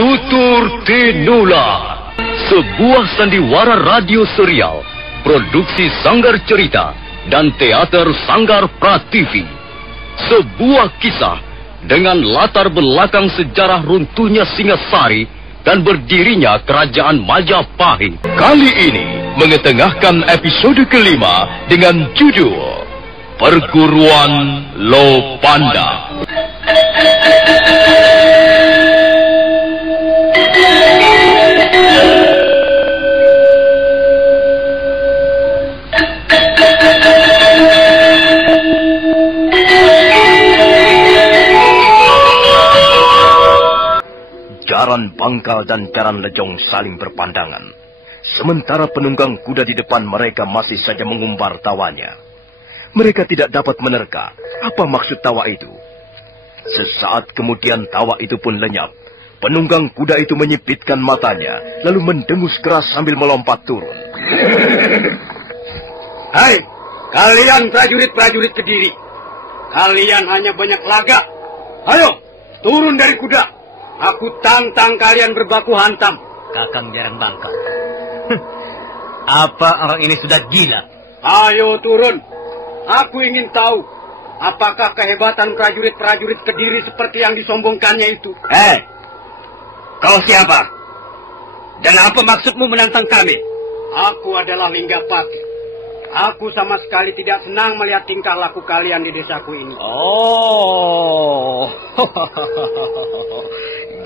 Tutur Tinula, sebuah sandiwara radio serial, produksi Sanggar Cerita dan teater Sanggar Prativi. Sebuah kisah dengan latar belakang sejarah runtuhnya Singasari dan berdirinya Kerajaan Majapahit. Kali ini mengetengahkan episode kelima dengan judul Perguruan Lopanda. Jaran Bangka dan Jaran Lejong saling berpandangan. Sementara penunggang kuda di depan mereka masih saja mengumbar tawanya. Mereka tidak dapat menerka apa maksud tawa itu. Sesaat kemudian tawa itu pun lenyap. Penunggang kuda itu menyipitkan matanya, lalu mendengus keras sambil melompat turun. Hai, kalian prajurit-prajurit Kediri. Kalian hanya banyak laga. Ayo, turun dari kuda. Aku tantang kalian berbaku hantam. Kakang Jaran Bangka. Apa orang ini sudah gila? Ayo turun. Aku ingin tahu, apakah kehebatan prajurit-prajurit Kediri seperti yang disombongkannya itu. Kau siapa? Dan apa maksudmu menantang kami? Aku adalah Linggapati. Aku sama sekali tidak senang melihat tingkah laku kalian di desaku ini. Oh,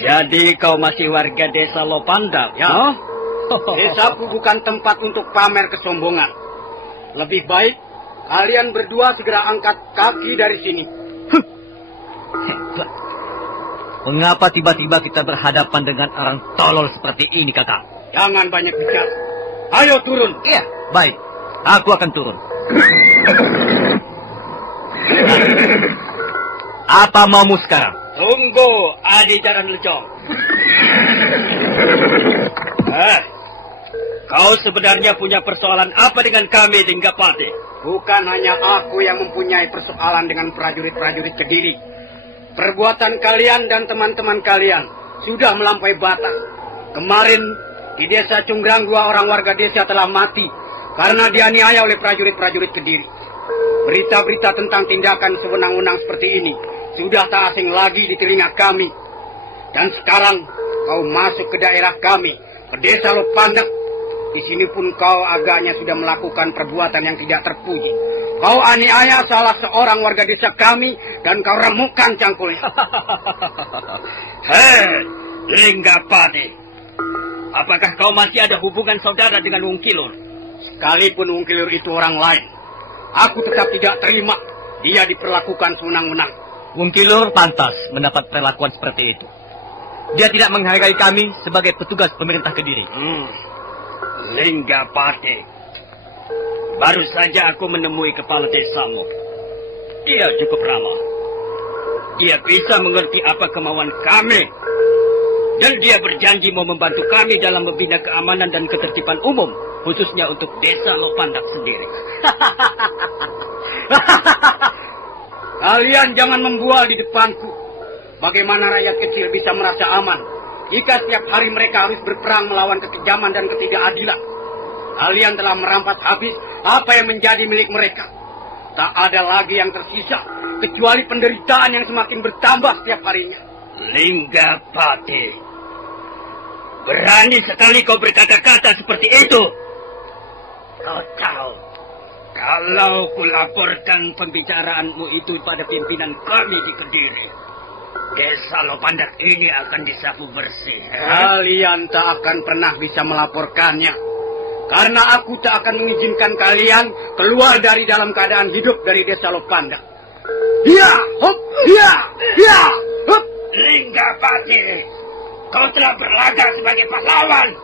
jadi kau masih warga desa Lopanda, ya? Desaku bukan tempat untuk pamer kesombongan. Lebih baik kalian berdua segera angkat kaki dari sini. Hebat. Mengapa tiba-tiba kita berhadapan dengan orang tolol seperti ini, kakak? Jangan banyak bicara. Ayo turun. Iya, baik. Aku akan turun. Apa maumu sekarang? Tunggu, Adi Jaran Lejong. Kau sebenarnya punya persoalan apa dengan kami, Linggapati? Bukan hanya aku yang mempunyai persoalan dengan prajurit-prajurit Kediri. Perbuatan kalian dan teman-teman kalian sudah melampaui batas. Kemarin di desa Cunggrang 2 orang warga desa telah mati karena dianiaya oleh prajurit-prajurit Kediri. Berita-berita tentang tindakan sewenang-wenang seperti ini sudah tak asing lagi di telinga kami. Dan sekarang kau masuk ke daerah kami, ke desa Lopanda. Di sini pun kau agaknya sudah melakukan perbuatan yang tidak terpuji. Kau aniaya salah seorang warga desa kami dan kau remukkan cangkulnya. Hei, Linggapati. Apakah kau masih ada hubungan saudara dengan Wong Kilur? Sekalipun Wong Kilur itu orang lain, aku tetap tidak terima dia diperlakukan sewenang-wenang. Wong Kilur pantas mendapat perlakuan seperti itu. Dia tidak menghargai kami sebagai petugas pemerintah Kediri. Linggapati, baru saja aku menemui kepala desamu. Dia cukup ramah. Dia bisa mengerti apa kemauan kami. Dan dia berjanji mau membantu kami dalam membina keamanan dan ketertiban umum, khususnya untuk desa Lopandak sendiri. Kalian jangan membual di depanku. Bagaimana rakyat kecil bisa merasa aman jika setiap hari mereka harus berperang melawan kekejaman dan ketidakadilan? Kalian telah merampas habis apa yang menjadi milik mereka. Tak ada lagi yang tersisa kecuali penderitaan yang semakin bertambah setiap harinya. Linggapati, berani sekali kau berkata-kata seperti itu. Kau tahu, kalau kulaporkan pembicaraanmu itu pada pimpinan kami di Kediri, desa Lopandak ini akan disapu bersih. Kalian tak akan pernah bisa melaporkannya, karena aku tak akan mengizinkan kalian keluar dari dalam keadaan hidup dari desa Lopandak. Ya, hop, ya, ya, hop. Linggapati, kau telah berlaga sebagai pahlawan,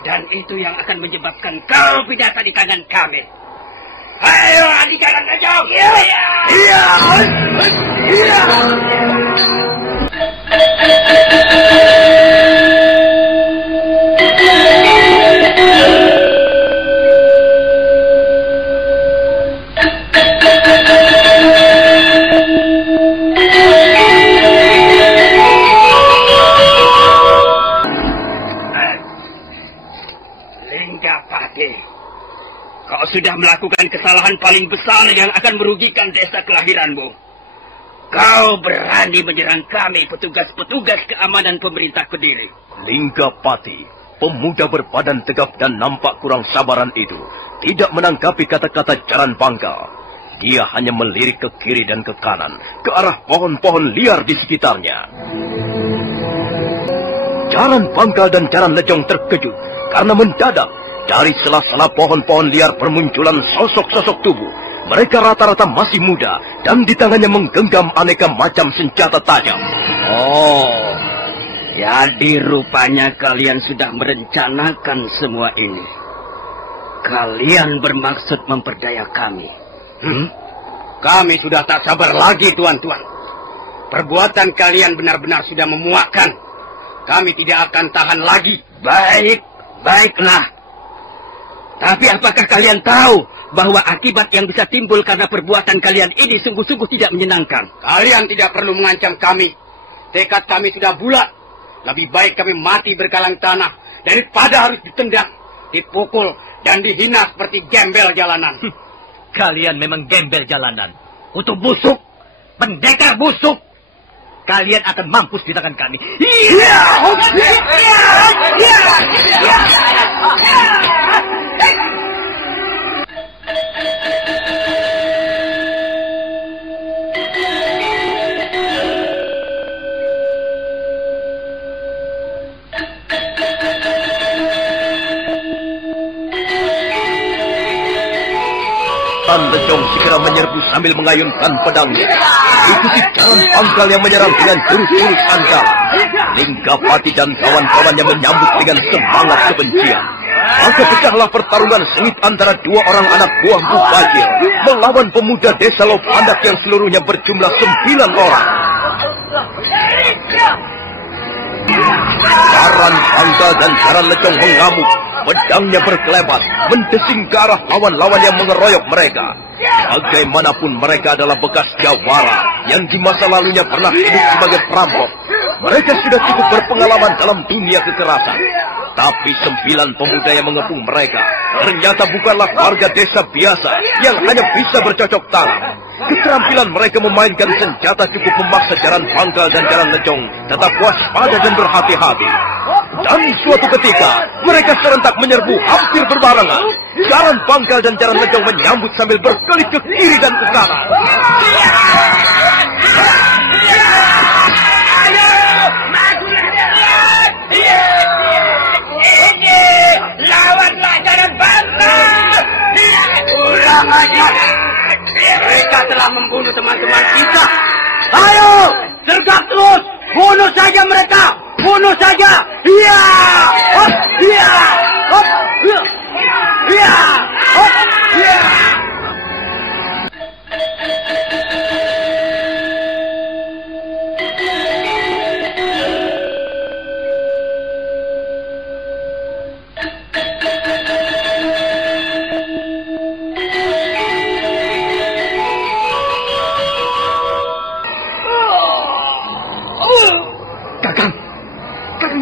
dan itu yang akan menyebabkan kau binasa di tangan kami. Ayo, Adi Jaran Lejong. Iya, iya, iya, iya. sudah melakukan kesalahan paling besar yang akan merugikan desa kelahiranmu. Kau berani menyerang kami, petugas-petugas keamanan pemerintah Kediri. Linggapati, pemuda berbadan tegap dan nampak kurang sabaran itu, tidak menanggapi kata-kata Jaran Pangkal. Dia hanya melirik ke kiri dan ke kanan, ke arah pohon-pohon liar di sekitarnya. Jaran Pangkal dan Jaran Lejong terkejut karena mendadak dari sela-sela pohon-pohon liar bermunculan sosok-sosok tubuh. Mereka rata-rata masih muda dan di tangannya menggenggam aneka macam senjata tajam. Oh, jadi rupanya kalian sudah merencanakan semua ini. Kalian bermaksud memperdaya kami. Kami sudah tak sabar lagi, tuan-tuan. Perbuatan kalian benar-benar sudah memuakkan. Kami tidak akan tahan lagi. Baiklah. Tapi apakah kalian tahu bahwa akibat yang bisa timbul karena perbuatan kalian ini sungguh-sungguh tidak menyenangkan? Kalian tidak perlu mengancam kami. Tekad kami sudah bulat. Lebih baik kami mati berkalang tanah daripada harus ditendang, dipukul, dan dihina seperti gembel jalanan. Kalian memang gembel jalanan. Untuk busuk, pendekar busuk. Kalian akan mampus di tangan kami. Tan Lejong segera menyerbu sambil mengayunkan pedangnya. Ikuti Jaran Pangkal yang menyerang dengan jurus-jurus andalan. Linggapati dan kawan-kawannya menyambut dengan semangat kebencian. Maka pecahlah pertarungan sengit antara dua orang anak buah Mubajir melawan pemuda desa Lopandak yang seluruhnya berjumlah 9 orang. Jaran Pangkal dan Jaran Lejong mengamuk. Pedangnya berkelebat, mendesing ke arah lawan-lawan yang mengeroyok mereka. Bagaimanapun mereka adalah bekas jawara yang di masa lalunya pernah hidup sebagai perampok. Mereka sudah cukup berpengalaman dalam dunia kekerasan. Tapi 9 pemuda yang mengepung mereka ternyata bukanlah warga desa biasa yang hanya bisa bercocok tanam. Keterampilan mereka memainkan senjata cukup memaksa Jaran Pangkal dan Jaran Lejong tetap waspada dan berhati-hati. Dan suatu ketika, mereka serentak menyerbu hampir berbarengan. Jaran Pangkal dan Jaran Lejong menyambut sambil berkelit ke kiri dan ke kanan. Lawanlah Jaran Pangkal! Kurang ajar! Mereka telah membunuh teman-teman kita. Ayo, sergap terus, bunuh saja mereka, bunuh saja. Iya, hop, iya, hop, iya, hop, iya.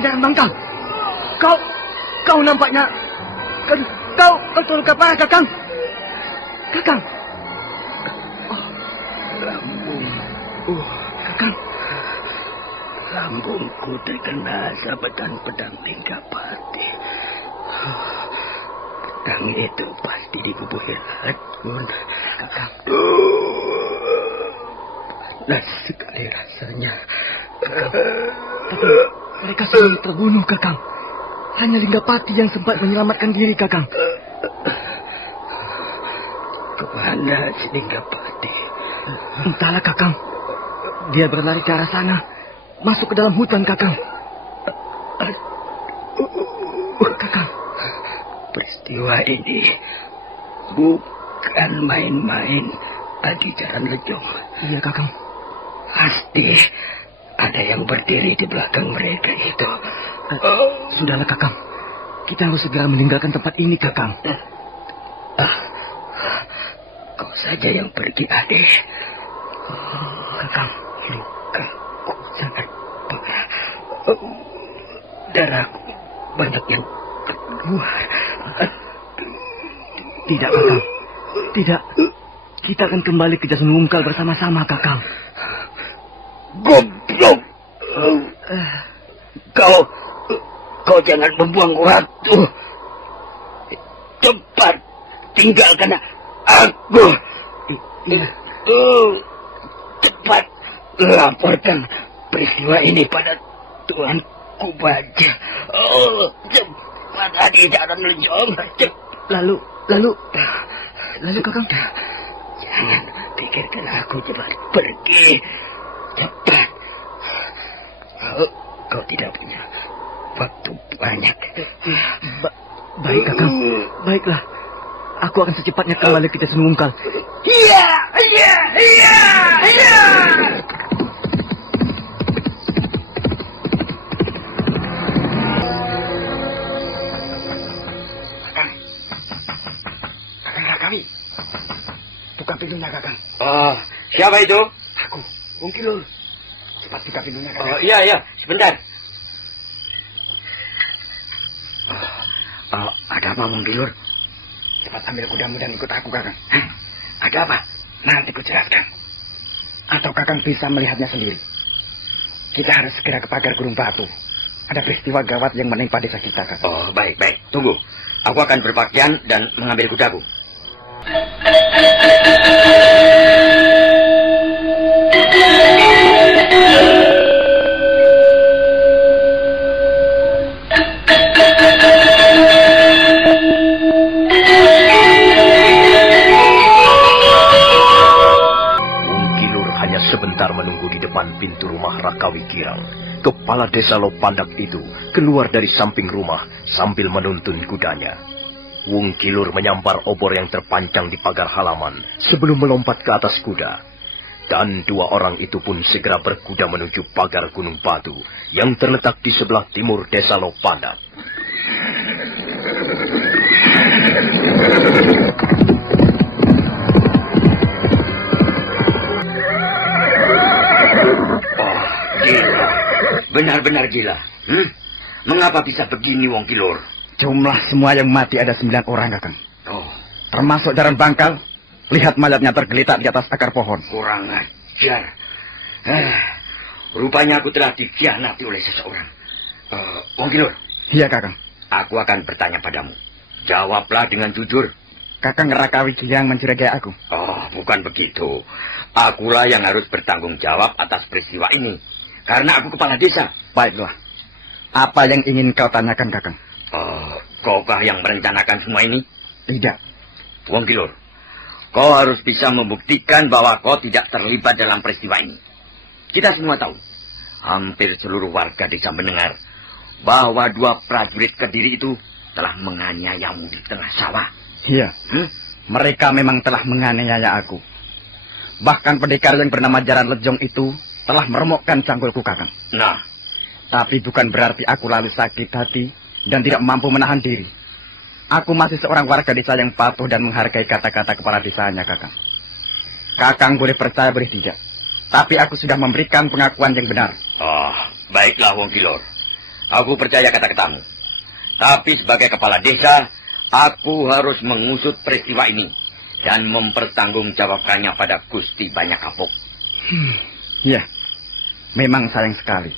Jaran Pangkal, kau nampaknya kau terluka parah, Kakang. Kakang. Kakang. Lambungku terkena sabetan pedang Linggapati. Pedang itu pasti dibubuhi racun. Kakang. Panas sekali rasanya. Tapi mereka semua terbunuh, Kakang. Hanya Linggapati yang sempat menyelamatkan diri, Kakang. Kemana si Linggapati? Entahlah, Kakang. Dia berlari ke arah sana, masuk ke dalam hutan, Kakang. Kakang. Peristiwa ini bukan main-main, Adi Jaran Lejong. Iya, Kakang. Pasti ada yang berdiri di belakang mereka itu. Sudahlah, Kakang. Kita harus segera meninggalkan tempat ini, Kakang. Kau saja yang pergi, Ade. Kakang. Lukaku sangat parah. Darahku banyak yang keluar. Tidak, Kakang. Tidak. Kita akan kembali ke Jasenunggal bersama-sama, Kakang. Goblok! Kau jangan membuang waktu. Cepat tinggalkan aku. Cepat laporkan peristiwa ini pada Tuanku Baja. Cepat Adi Jaran Lejong. Lalu Kakang. Jangan pikirkan aku, cepat pergi. Cepat. Kau tidak punya waktu banyak. Baik, Kakang. Baiklah. Aku akan secepatnya kembali ke Jasenunggal. Iya. Kami. Buka pintunya, Kakang. Oh, siapa itu? Aku, Wong Kilur. Cepat buka pintunya, Kakang. Oh, iya, sebentar. Ada apa, Wong Kilur? Cepat ambil kudamu dan ikut aku, Kakang. Hah? Ada apa? Nanti ku jelaskan. Atau Kakang bisa melihatnya sendiri. Kita harus segera ke pagar Gunung Batu. Ada peristiwa gawat yang menimpa desa kita, Kakang. Oh, baik. Tunggu. Aku akan berpakaian dan mengambil kudaku. Sebentar menunggu di depan pintu rumah Rakawi Girang. Kepala desa Lopandak itu keluar dari samping rumah sambil menuntun kudanya. Wung Kilur menyampar obor yang terpancang di pagar halaman sebelum melompat ke atas kuda. Dan dua orang itu pun segera berkuda menuju pagar Gunung Batu yang terletak di sebelah timur desa Lopandak. Gila. Benar-benar gila. Mengapa bisa begini, Wong Kilur? Jumlah semua yang mati ada 9 orang, Kakang. Oh. Termasuk Jaran Bangkal. Lihat mayatnya tergeletak di atas akar pohon. Kurang ajar. Rupanya aku telah dikhianati oleh seseorang. Wong Kilur. Iya, Kakang. Aku akan bertanya padamu. Jawablah dengan jujur. Kakang Rakawi Girang mencurigai aku. Oh, bukan begitu. Akulah yang harus bertanggung jawab atas peristiwa ini. Karena aku kepala desa. Baiklah. Apa yang ingin kau tanyakan, Kakang? Kaukah yang merencanakan semua ini? Tidak. Wong Kilur, kau harus bisa membuktikan bahwa kau tidak terlibat dalam peristiwa ini. Kita semua tahu, hampir seluruh warga desa mendengar bahwa 2 prajurit Kediri itu telah menganiayamu di tengah sawah. Iya. Mereka memang telah menganiaya aku. Bahkan pendekar yang bernama Jaran Lejong itu telah meremukkan cangkulku, Kakang. Nah, tapi bukan berarti aku lalu sakit hati dan tidak mampu menahan diri. Aku masih seorang warga desa yang patuh dan menghargai kata-kata kepala desanya, Kakang. Kakang boleh percaya boleh tidak, tapi aku sudah memberikan pengakuan yang benar. Baiklah, Wong Kilur. Aku percaya kata-katamu. Tapi sebagai kepala desa, aku harus mengusut peristiwa ini dan mempertanggungjawabkannya pada Gusti Banyak Kapuk. Iya, memang sayang sekali.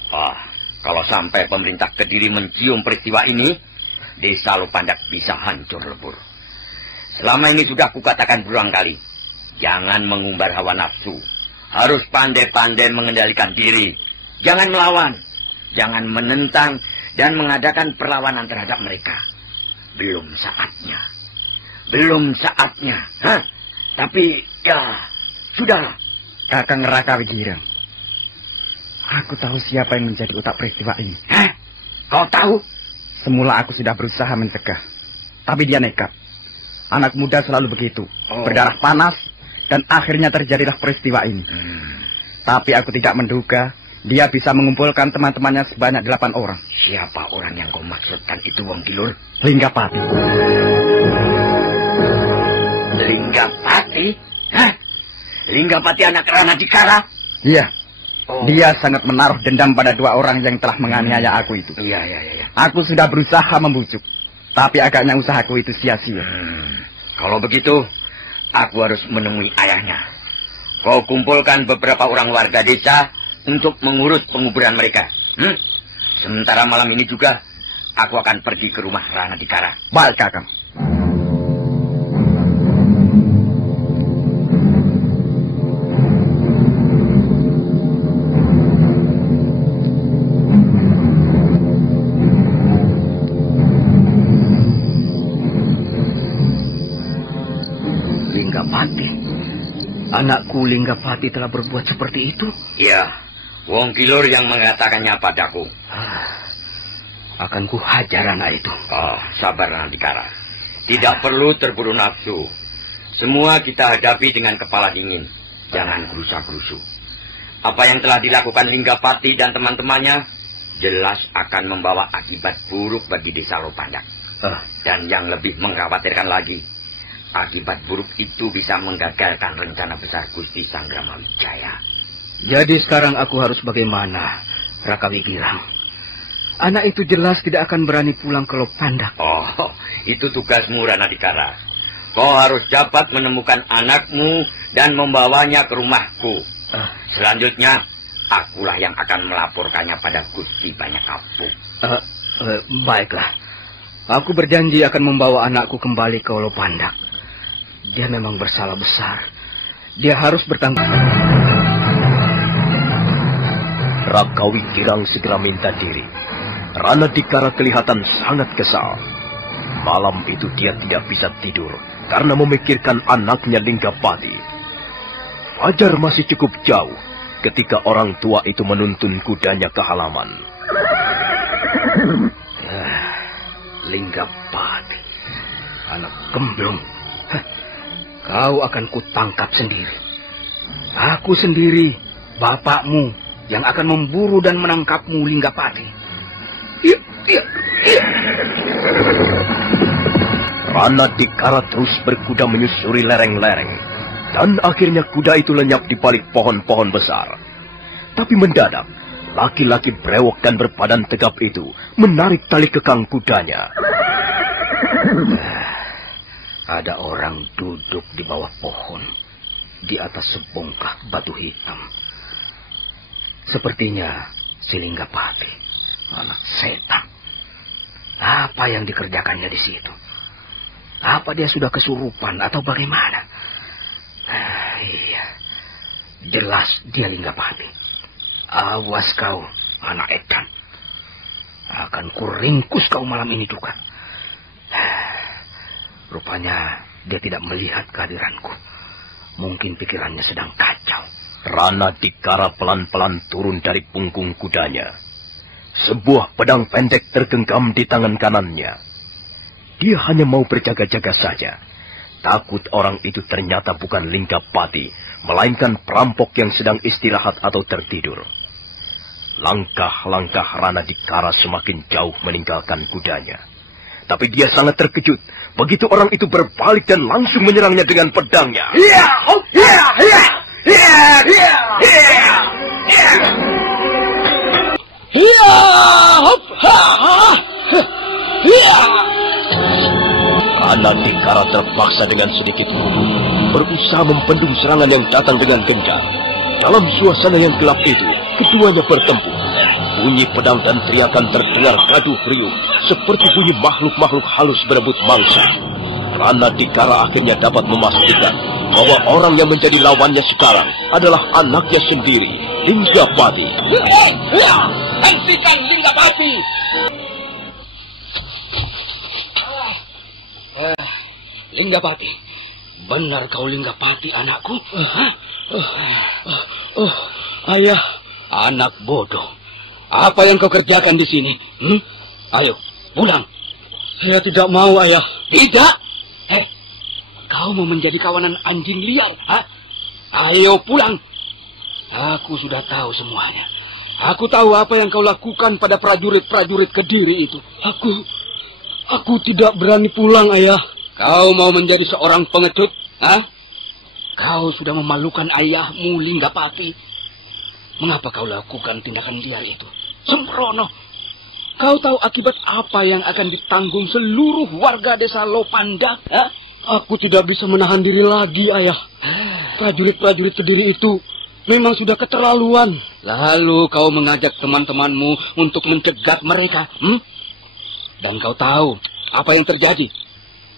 Kalau sampai pemerintah Kediri mencium peristiwa ini, desa Lopandak bisa hancur lebur. Selama ini sudah kukatakan berulang kali, jangan mengumbar hawa nafsu. Harus pandai-pandai mengendalikan diri. Jangan melawan, jangan menentang, dan mengadakan perlawanan terhadap mereka. Belum saatnya. Tapi, ya, sudah. Kakang Rakawi Girang, aku tahu siapa yang menjadi otak peristiwa ini. Kau tahu? Semula aku sudah berusaha mencegah, tapi dia nekat. Anak muda selalu begitu, berdarah panas, dan akhirnya terjadilah peristiwa ini. Tapi aku tidak menduga dia bisa mengumpulkan teman-temannya sebanyak 8 orang. Siapa orang yang kau maksudkan itu, Wong Kilur? Linggapati. Linggapati? Linggapati anak Rana Dikara? Iya. Dia sangat menaruh dendam pada 2 orang yang telah menganiaya aku itu. Iya. Aku sudah berusaha membujuk, tapi agaknya usahaku itu sia-sia. Kalau begitu, aku harus menemui ayahnya. Kau kumpulkan beberapa orang warga desa untuk mengurus penguburan mereka. Sementara malam ini juga, aku akan pergi ke rumah Rana Dikara. Baik, Kakang. Linggapati. Anakku Linggapati telah berbuat seperti itu? Iya, Wong Kilor yang mengatakannya padaku. Akan ku hajar anak itu. Oh, sabar Rana Dikara. Tidak perlu terburu nafsu. Semua kita hadapi dengan kepala dingin. Jangan gerusa-gerusu. Apa yang telah dilakukan Linggapati dan teman-temannya jelas akan membawa akibat buruk bagi desa Lopandak. Dan yang lebih mengkhawatirkan lagi, akibat buruk itu bisa menggagalkan rencana besar Gusti Sanggramawijaya. Jadi sekarang aku harus bagaimana, Raka Wigirang? Anak itu jelas tidak akan berani pulang ke Lopandak. Oh, itu tugasmu, Rana Dikara. Kau harus dapat menemukan anakmu dan membawanya ke rumahku. Selanjutnya, akulah yang akan melaporkannya pada Gusti Banyak Kapuk. Baiklah. Aku berjanji akan membawa anakku kembali ke Lopandak. Dia memang bersalah besar. Dia harus bertanggung. Raka Wigirang segera minta diri. Rana Dikara kelihatan sangat kesal. Malam itu dia tidak bisa tidur karena memikirkan anaknya Linggapati. Fajar masih cukup jauh ketika orang tua itu menuntun kudanya ke halaman. Linggapati, anak gemblong. Kau akan kutangkap sendiri. Aku sendiri, bapakmu, yang akan memburu dan menangkapmu, Linggapati. Rana Dikara terus berkuda menyusuri lereng-lereng. Dan akhirnya kuda itu lenyap di balik pohon-pohon besar. Tapi mendadak, laki-laki brewok dan berbadan tegap itu menarik tali kekang kudanya. Ada orang duduk di bawah pohon, di atas sebongkah batu hitam. Sepertinya si Linggapati, anak setan. Apa yang dikerjakannya di situ? Apa dia sudah kesurupan atau bagaimana? Iya, jelas dia Linggapati. Awas kau, anak edan. Akan kuringkus kau malam ini juga. Rupanya dia tidak melihat kehadiranku. Mungkin pikirannya sedang kacau. Rana Dikara pelan-pelan turun dari punggung kudanya. Sebuah pedang pendek tergenggam di tangan kanannya. Dia hanya mau berjaga-jaga saja. Takut orang itu ternyata bukan Linggapati, melainkan perampok yang sedang istirahat atau tertidur. Langkah-langkah Rana Dikara semakin jauh meninggalkan kudanya. Tapi dia sangat terkejut begitu orang itu berbalik dan langsung menyerangnya dengan pedangnya. Rana Dikara terpaksa dengan sedikit gugup berusaha membendung serangan yang datang dengan gencar. Dalam suasana yang gelap itu, keduanya bertempur. Bunyi pedang dan teriakan terdengar gaduh riuh, seperti bunyi makhluk-makhluk halus berebut mangsa. Rana Dikara akhirnya dapat memastikan bahwa orang yang menjadi lawannya sekarang adalah anaknya sendiri, Linggapati. Hentikan Linggapati! Linggapati, benar kau Linggapati anakku? Ayah, anak bodoh. Apa yang kau kerjakan di sini? Ayo, pulang. Saya tidak mau, Ayah. Tidak? Kau mau menjadi kawanan anjing liar? Ayo pulang. Aku sudah tahu semuanya. Aku tahu apa yang kau lakukan pada prajurit-prajurit Kediri itu. Aku tidak berani pulang, Ayah. Kau mau menjadi seorang pengecut? Kau sudah memalukan ayahmu, Linggapati. Mengapa kau lakukan tindakan liar itu? Sembrono. Kau tahu akibat apa yang akan ditanggung seluruh warga desa Lopandak? Aku tidak bisa menahan diri lagi, Ayah. Prajurit-prajurit Kediri itu memang sudah keterlaluan. Lalu kau mengajak teman-temanmu untuk mencegat mereka, Dan kau tahu apa yang terjadi?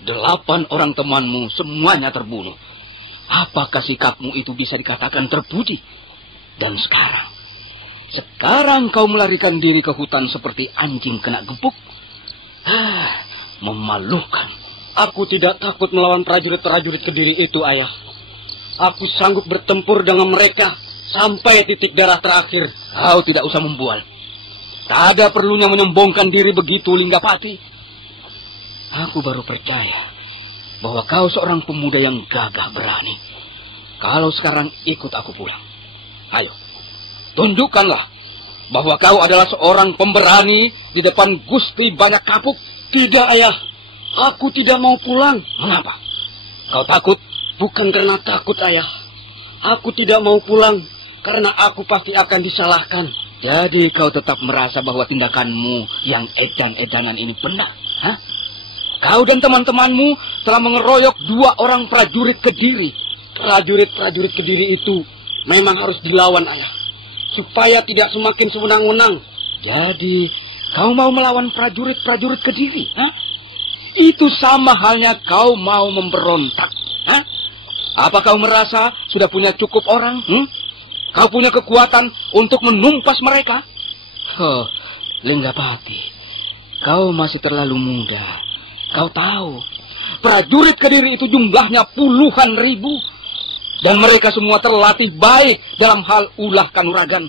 8 orang temanmu semuanya terbunuh. Apakah sikapmu itu bisa dikatakan terpuji? Dan sekarang kau melarikan diri ke hutan seperti anjing kena gebuk. Memalukan. Aku tidak takut melawan prajurit-prajurit Kediri itu, Ayah. Aku sanggup bertempur dengan mereka sampai titik darah terakhir. Kau tidak usah membual. Tak ada perlunya menyombongkan diri begitu, Linggapati. Aku baru percaya bahwa kau seorang pemuda yang gagah berani. Kalau sekarang ikut aku pulang. Ayo, tunjukkanlah bahwa kau adalah seorang pemberani di depan Gusti Banyak Kapuk. Tidak, Ayah. Aku tidak mau pulang. Mengapa? Kau takut? Bukan karena takut, Ayah. Aku tidak mau pulang karena aku pasti akan disalahkan. Jadi kau tetap merasa bahwa tindakanmu yang edan-edanan ini benar, hah? Kau dan teman-temanmu telah mengeroyok 2 orang prajurit Kediri. Prajurit-prajurit Kediri itu memang harus dilawan, Ayah, supaya tidak semakin sewenang-wenang. Jadi kau mau melawan prajurit-prajurit Kediri, hah? Itu sama halnya kau mau memberontak, hah? Apa kau merasa sudah punya cukup orang? Kau punya kekuatan untuk menumpas mereka? Linggapati, kau masih terlalu muda. Kau tahu, prajurit Kediri itu jumlahnya puluhan ribu. Dan mereka semua terlatih baik dalam hal ulah kanuragan.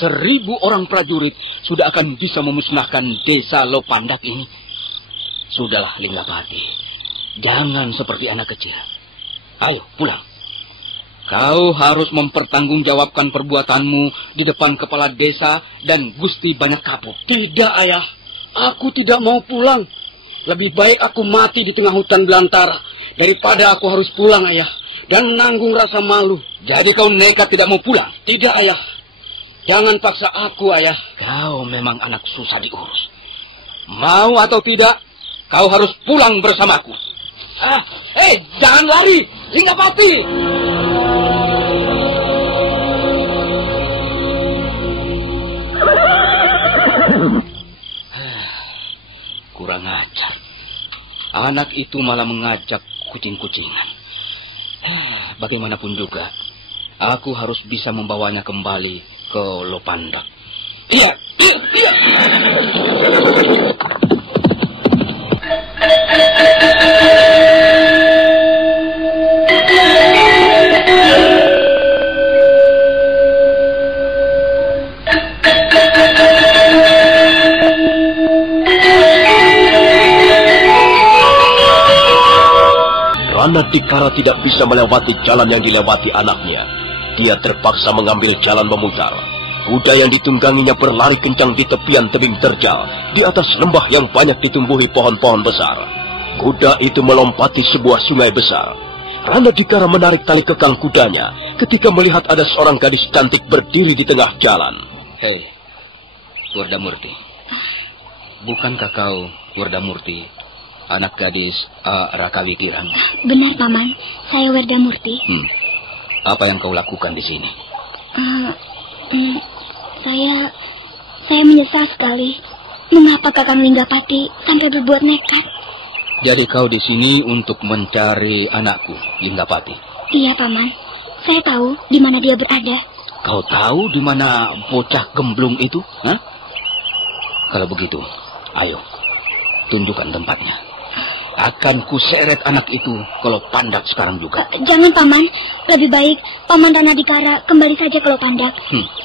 1000 orang prajurit sudah akan bisa memusnahkan desa Lopandak ini. Sudahlah, Linggapati. Jangan seperti anak kecil. Ayo, pulang. Kau harus mempertanggungjawabkan perbuatanmu di depan kepala desa dan Gusti Banyak Kapuk. Tidak, Ayah. Aku tidak mau pulang. Lebih baik aku mati di tengah hutan belantara daripada aku harus pulang, Ayah, dan menanggung rasa malu. Jadi kau nekat tidak mau pulang? Tidak, Ayah. Jangan paksa aku, Ayah. Kau memang anak susah diurus. Mau atau tidak, kau harus pulang bersamaku. Jangan lari, Linggapati! Kurang ajar. Anak itu malah mengajak kucing-kucingan. Bagaimanapun juga, aku harus bisa membawanya kembali ke Lopandak. Iya. Ranadikara tidak bisa melewati jalan yang dilewati anaknya. Dia terpaksa mengambil jalan memutar. Kuda yang ditungganginya berlari kencang di tepian tebing terjal, di atas lembah yang banyak ditumbuhi pohon-pohon besar. Kuda itu melompati sebuah sungai besar. Ranadikara menarik tali kekang kudanya ketika melihat ada seorang gadis cantik berdiri di tengah jalan. Hei, Wardamurti. Bukankah kau Wardamurti, anak gadis Rakawikirang? Benar, Paman. Saya Wardamurti. Apa yang kau lakukan di sini? Saya menyesal sekali. Mengapa Kakang Linggapati sampai berbuat nekat? Jadi kau di sini untuk mencari anakku, Linggapati? Iya, Paman. Saya tahu di mana dia berada. Kau tahu di mana bocah gemblung itu? Hah? Kalau begitu, ayo, tunjukkan tempatnya. Akan kuseret anak itu ke Lopandak sekarang juga. Jangan, Paman. Lebih baik Paman Ranadikara kembali saja ke Lopandak.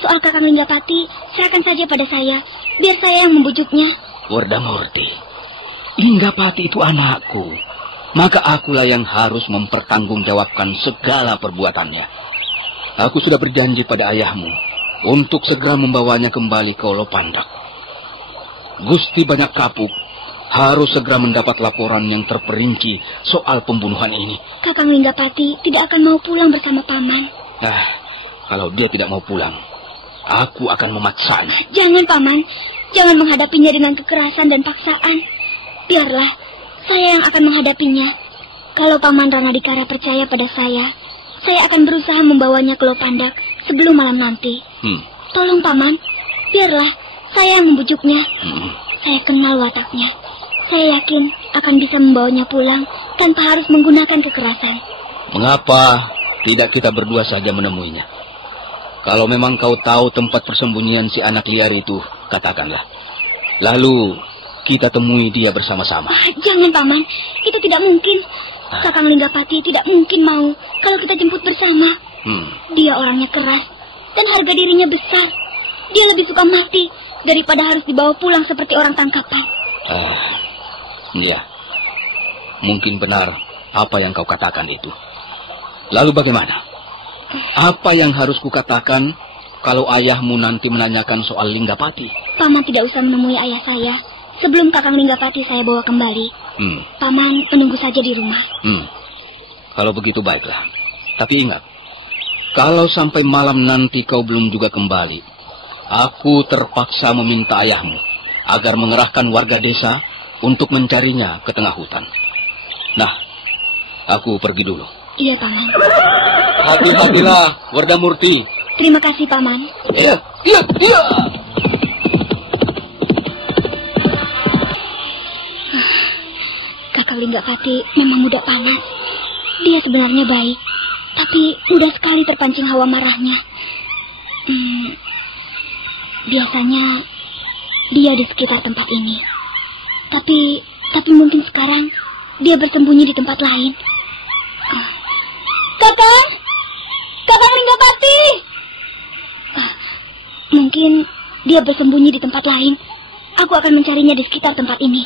Soal Kakang Linggapati, serahkan saja pada saya. Biar saya yang membujuknya. Wardamurti, Linggapati itu anakku. Maka akulah yang harus mempertanggungjawabkan segala perbuatannya. Aku sudah berjanji pada ayahmu untuk segera membawanya kembali ke Lopandak. Gusti Banyak Kapuk harus segera mendapat laporan yang terperinci soal pembunuhan ini. Kakang Linggapati tidak akan mau pulang bersama Paman. Kalau dia tidak mau pulang, aku akan memaksanya. Jangan, Paman. Jangan menghadapinya dengan kekerasan dan paksaan. Biarlah saya yang akan menghadapinya. Kalau Paman Ranadikara percaya pada saya akan berusaha membawanya ke Lopandak sebelum malam nanti. Tolong Paman, biarlah saya yang membujuknya. Saya kenal wataknya. Saya yakin akan bisa membawanya pulang tanpa harus menggunakan kekerasan. Mengapa tidak kita berdua saja menemuinya? Kalau memang kau tahu tempat persembunyian si anak liar itu, katakanlah. Lalu kita temui dia bersama-sama. Jangan Paman, itu tidak mungkin. Kakang Linggapati tidak mungkin mau kalau kita jemput bersama. Dia orangnya keras dan harga dirinya besar. Dia lebih suka mati daripada harus dibawa pulang seperti orang tangkapan. Iya, mungkin benar apa yang kau katakan itu. Lalu bagaimana? Apa yang harus kukatakan kalau ayahmu nanti menanyakan soal Linggapati? Paman tidak usah menemui ayah saya. Sebelum Kakang Linggapati saya bawa kembali. Paman menunggu saja di rumah. Kalau begitu baiklah. Tapi ingat, kalau sampai malam nanti kau belum juga kembali, aku terpaksa meminta ayahmu agar mengerahkan warga desa untuk mencarinya ke tengah hutan. Nah, aku pergi dulu. Iya, Paman. Hati-hatilah, Wardamurti. Terima kasih, Paman. Iya. Kakang Linggapati memang muda panas. Dia sebenarnya baik, tapi mudah sekali terpancing hawa marahnya. Biasanya dia di sekitar tempat ini. Tapi mungkin sekarang dia bersembunyi di tempat lain. Kakang Linggapati. Mungkin dia bersembunyi di tempat lain. Aku akan mencarinya di sekitar tempat ini.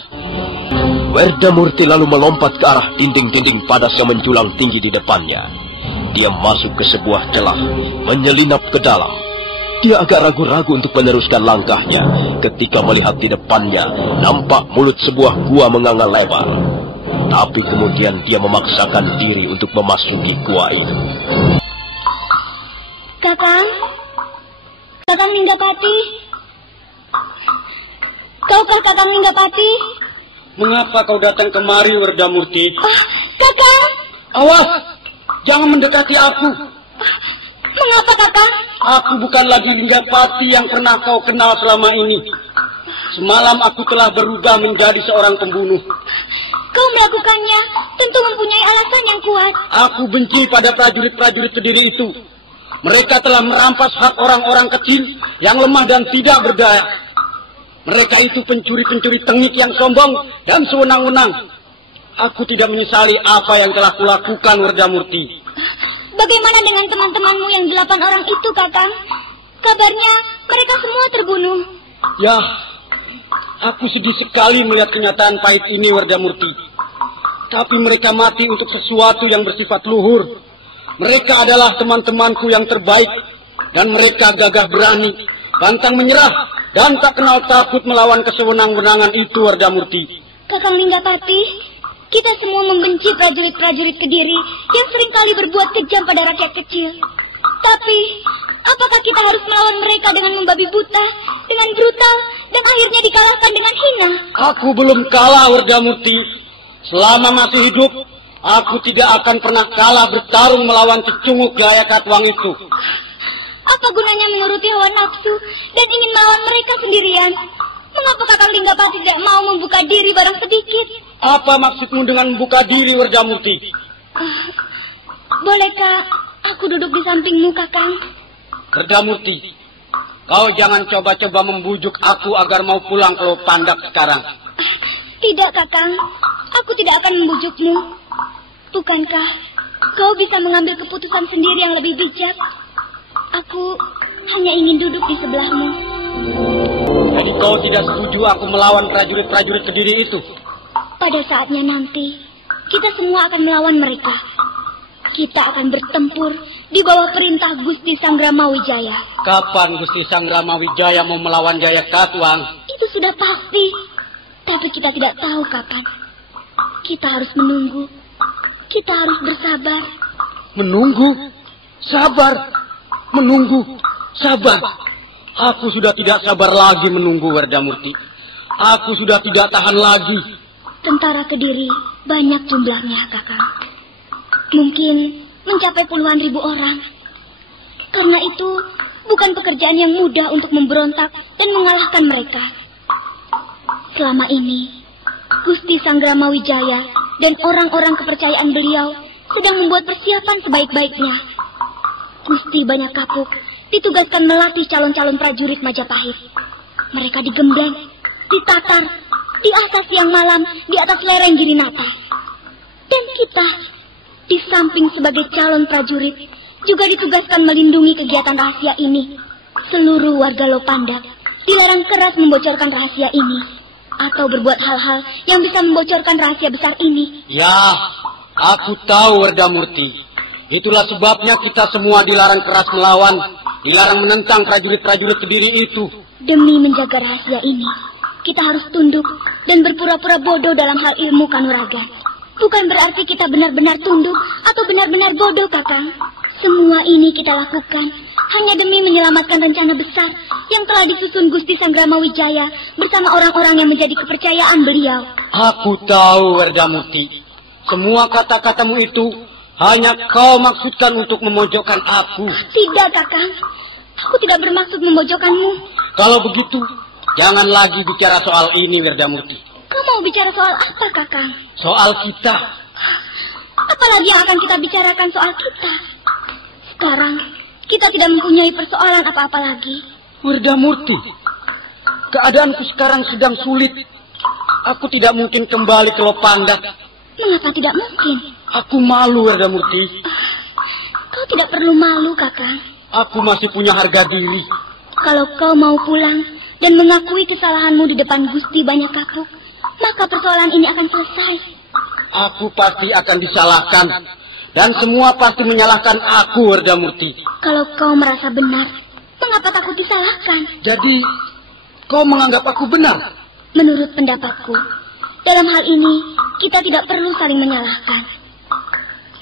Wardamurti lalu melompat ke arah dinding-dinding padas yang menjulang tinggi di depannya. Dia masuk ke sebuah celah, menyelinap ke dalam. Dia agak ragu-ragu untuk meneruskan langkahnya ketika melihat di depannya nampak mulut sebuah gua menganga lebar. Tapi kemudian dia memaksakan diri untuk memasuki gua itu. Kakang Linggapati. Kaukah Kakang Linggapati? Mengapa kau datang kemari, Wardamurti? Kakang! Awas! Jangan mendekati aku. Mengapa, Kakang? Aku bukan lagi Linggapati yang pernah kau kenal selama ini. Semalam aku telah berubah menjadi seorang pembunuh. Kau melakukannya tentu mempunyai alasan yang kuat. Aku benci pada prajurit-prajurit Kediri itu. Mereka telah merampas hak orang-orang kecil yang lemah dan tidak berdaya. Mereka itu pencuri-pencuri tengik yang sombong dan sewenang-wenang. Aku tidak menyesali apa yang telah kulakukan, Wardamurti. Bagaimana dengan teman-temanmu yang 8 orang itu, Kakang? Kabarnya mereka semua terbunuh. Ya, aku sedih sekali melihat kenyataan pahit ini, Wardamurti. Tapi mereka mati untuk sesuatu yang bersifat luhur. Mereka adalah teman-temanku yang terbaik. Dan mereka gagah berani, pantang menyerah, dan tak kenal takut melawan kesewenang-wenangan itu, Wardamurti. Kakang Linggapati, kita semua membenci prajurit-prajurit Kediri yang seringkali berbuat kejam pada rakyat kecil. Tapi, apakah kita harus melawan mereka dengan membabi buta, dengan brutal, dan akhirnya dikalahkan dengan hina? Aku belum kalah, Wardamurti. Selama masih hidup, aku tidak akan pernah kalah bertarung melawan cecunguk Gaya Katwang itu. Apa gunanya menuruti hawa nafsu dan ingin melawan mereka sendirian? Mengapa Kakang Linggapati tidak mau membuka diri barang sedikit? Apa maksudmu dengan membuka diri, Wardamurti? Bolehkah aku duduk di sampingmu, Kakang? Wardamurti, kau jangan coba-coba membujuk aku agar mau pulang ke Lopandak sekarang. Tidak, Kakang. Aku tidak akan membujukmu. Bukankah kau bisa mengambil keputusan sendiri yang lebih bijak? Aku hanya ingin duduk di sebelahmu. Jadi kau tidak setuju aku melawan prajurit-prajurit Kediri itu? Pada saatnya nanti, kita semua akan melawan mereka. Kita akan bertempur di bawah perintah Gusti Sanggrama Wijaya. Kapan Gusti Sanggrama Wijaya mau melawan Gaya Katwang? Itu sudah pasti. Tapi kita tidak tahu kapan. Kita harus menunggu. Kita harus bersabar. Menunggu? Sabar? Menunggu? Sabar? Aku sudah tidak sabar lagi menunggu, Wardamurti. Aku sudah tidak tahan lagi. Tentara Kediri banyak jumlahnya, Kakang. Mungkin mencapai puluhan ribu orang. Karena itu, bukan pekerjaan yang mudah untuk memberontak dan mengalahkan mereka. Selama ini, Gusti Sanggramawijaya dan orang-orang kepercayaan beliau sedang membuat persiapan sebaik-baiknya. Gusti Banyak Kapuk ditugaskan melatih calon-calon prajurit Majapahit. Mereka digembleng, ditatar, diasah siang malam di atas lereng Girinata. Dan kita, di samping sebagai calon prajurit, juga ditugaskan melindungi kegiatan rahasia ini. Seluruh warga Lopandak dilarang keras membocorkan rahasia ini, atau berbuat hal-hal yang bisa membocorkan rahasia besar ini. Ya, aku tahu, Werdamurti. Itulah sebabnya kita semua dilarang keras melawan, dilarang menentang prajurit-prajurit Kediri itu. Demi menjaga rahasia ini, kita harus tunduk dan berpura-pura bodoh dalam hal ilmu kanuragan. Bukan berarti kita benar-benar tunduk atau benar-benar bodoh, Kakang. Semua ini kita lakukan hanya demi menyelamatkan rencana besar yang telah disusun Gusti Sanggramawijaya bersama orang-orang yang menjadi kepercayaan beliau. Aku tahu, Werdamurti. Semua kata-katamu itu hanya kau maksudkan untuk memojokkan aku. Tidak, Kakang. Aku tidak bermaksud memojokkanmu. Kalau begitu, jangan lagi bicara soal ini, Werdamurti. Kau mau bicara soal apa, Kakang? Soal kita. Apalagi yang akan kita bicarakan soal kita? Sekarang, kita tidak mempunyai persoalan apa-apa lagi. Werdamurti, keadaanku sekarang sedang sulit. Aku tidak mungkin kembali ke Lopandak. Mengapa tidak mungkin? Aku malu, Werdamurti. Kau tidak perlu malu, Kakang. Aku masih punya harga diri. Kalau kau mau pulang dan mengakui kesalahanmu di depan Gusti Banyak Kapuk, maka persoalan ini akan selesai. Aku pasti akan disalahkan. Dan semua pasti menyalahkan aku, Werdamurti. Kalau kau merasa benar, mengapa takut disalahkan? Jadi, kau menganggap aku benar? Menurut pendapatku, dalam hal ini, kita tidak perlu saling menyalahkan.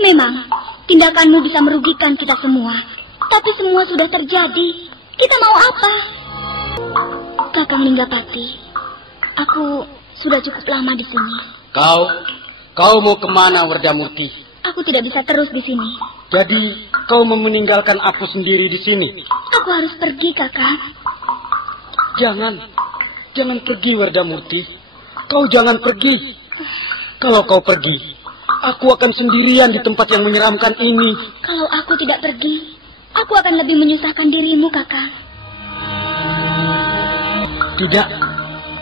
Memang, tindakanmu bisa merugikan kita semua. Tapi semua sudah terjadi. Kita mau apa? Kakang Linggapati, aku sudah cukup lama di sini. Kau mau kemana, Werdamurti? Aku tidak bisa terus di sini. Jadi, kau mau meninggalkan aku sendiri di sini? Aku harus pergi, Kakang. Jangan pergi, Werdamurti. Kau jangan pergi. Kalau kau pergi, aku akan sendirian di tempat yang menyeramkan ini. Kalau aku tidak pergi, aku akan lebih menyusahkan dirimu, Kakang. Tidak,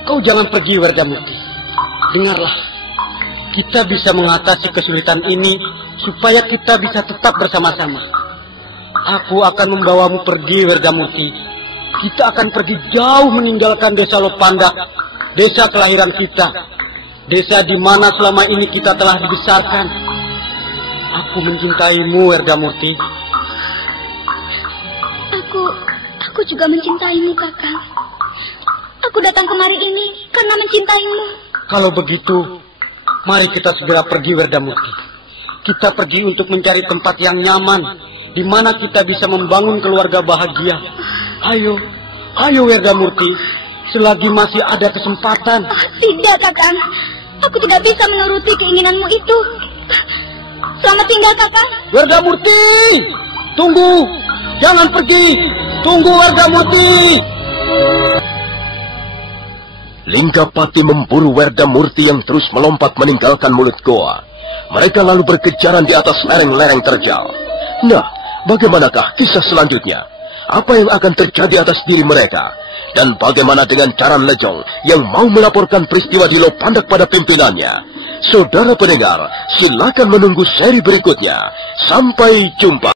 kau jangan pergi, Werdamurti. Dengarlah. Kita bisa mengatasi kesulitan ini supaya kita bisa tetap bersama-sama. Aku akan membawamu pergi, Werdamurti. Kita akan pergi jauh meninggalkan desa Lopandak, desa kelahiran kita, desa di mana selama ini kita telah dibesarkan. Aku mencintaimu, Werdamurti. Aku juga mencintaimu, Kakang. Aku datang kemari ini karena mencintaimu. Kalau begitu, mari kita segera pergi, Werdamurti. Kita pergi untuk mencari tempat yang nyaman, di mana kita bisa membangun keluarga bahagia. Ayo, Werdamurti, selagi masih ada kesempatan. Tidak, Kakang. Aku tidak bisa menuruti keinginanmu itu. Selamat tinggal, Kakang. Werdamurti, tunggu. Jangan pergi. Tunggu, Werdamurti. Linggapati memburu Werdamurti yang terus melompat meninggalkan mulut goa. Mereka lalu berkejaran di atas lereng-lereng terjal. Nah, bagaimanakah kisah selanjutnya? Apa yang akan terjadi atas diri mereka? Dan bagaimana dengan Caran Lejong yang mau melaporkan peristiwa di Lopandak pada pimpinannya? Saudara pendengar, silakan menunggu seri berikutnya. Sampai jumpa.